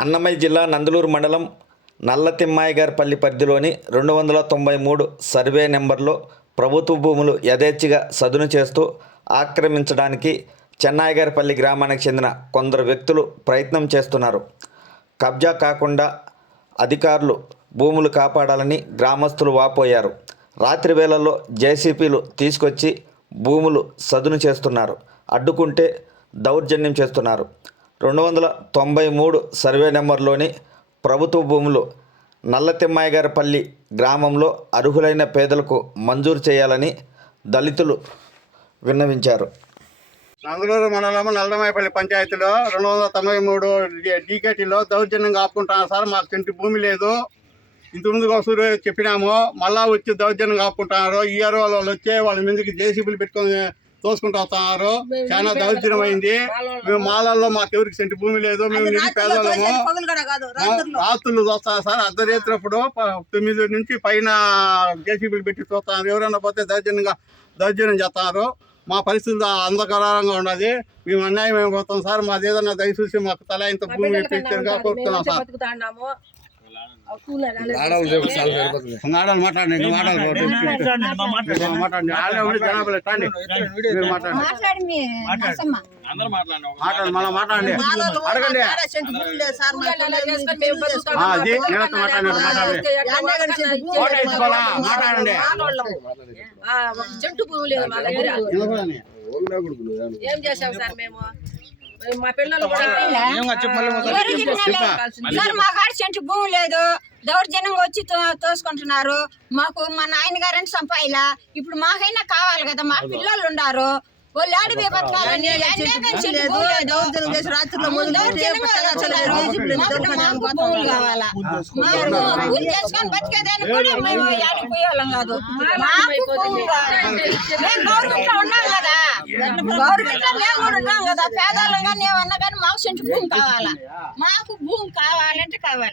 అన్నమయ్య జిల్లా నందలూరు మండలం నల్లతిమ్మాయిగారిపల్లి పరిధిలోని 293 సర్వే నెంబర్లో ప్రభుత్వ భూములు యథేచ్ఛగా సదును చేస్తూ ఆక్రమించడానికి చెన్నాయిగారిపల్లి గ్రామానికి చెందిన కొందరు వ్యక్తులు ప్రయత్నం చేస్తున్నారు. కబ్జా కాకుండా అధికారులు భూములు కాపాడాలని గ్రామస్తులు వాపోయారు. రాత్రి వేళల్లో జేసీపీలు తీసుకొచ్చి భూములు సదును చేస్తున్నారు. అడ్డుకుంటే దౌర్జన్యం చేస్తున్నారు. 293 సర్వే నెంబర్లోని ప్రభుత్వ భూములు నల్లతిమ్మాయిగారిపల్లి గ్రామంలో అర్హులైన పేదలకు మంజూరు చేయాలని దళితులు విన్నవించారు. నందలూరు మండలం నల్లమాయపల్లి పంచాయతీలో 293 డీకేటీలో దౌర్జన్యంగా ఆపుకుంటున్నారు సార్. మాకు సెంటు భూమి లేదు. ఇంతకుముందు ఒకసారి చెప్పినాము, మళ్ళా వచ్చి దౌర్జన్యంగా ఆపుకుంటున్నారు. ఈఆర్ఓ వాళ్ళు వచ్చే వాళ్ళ మీదకి జేసీబీలు పెట్టుకొని తోసుకుంటూ వస్తున్నారు. చాలా దౌర్జన్యం అయింది. మేము మాలల్లో మాకెవరికి సెంటు భూమి లేదు. మేము నిధి పేదవాళ్ళము. రాత్రులు చూస్తాం సార్. అర్ధరాత్రిప్పుడు 9 నుంచి పైన జేసీబీలు పెట్టి చూస్తున్నారు. ఎవరైనా పోతే దౌర్జన్యం చేస్తున్నారు. మా పరిస్థితి అంధకారంగా ఉన్నది. మేము అన్యాయం అయిపోతాం సార్. మాది ఏదన్నా దయచూసి మాకు తల ఇంత భూమి ఇప్పించారుగా కోరుతున్నాం సార్. మాట్లాడండి అడగండి. ఏం చేసాం సార్ మేము? మా పిల్లలు మా కాడ సెంటు భూమి లేదు. దౌర్జన్యంగా వచ్చి తోసుకుంటున్నారు. మాకు మా నాయన గారని సంపాయిలా. ఇప్పుడు మాకైనా కావాలి కదా. మా పిల్లలు ఉన్నారు. వాళ్ళు ఆడిపోయి బతకాలని కావాలా. చేసుకొని బతికేదాన్ని కూడా మేము ఆడిపోయే వాళ్ళం కాదు. గవర్నమెంట్ లో ఉన్నాం కదా. గవర్నమెంట్ లో మేము కూడా ఉన్నాం కదా. పేదవాళ్ళం కానీ ఏమన్నా కానీ మాకు సెంటు భూమి కావాలా. మాకు భూమి కావాలంటే కావాలి.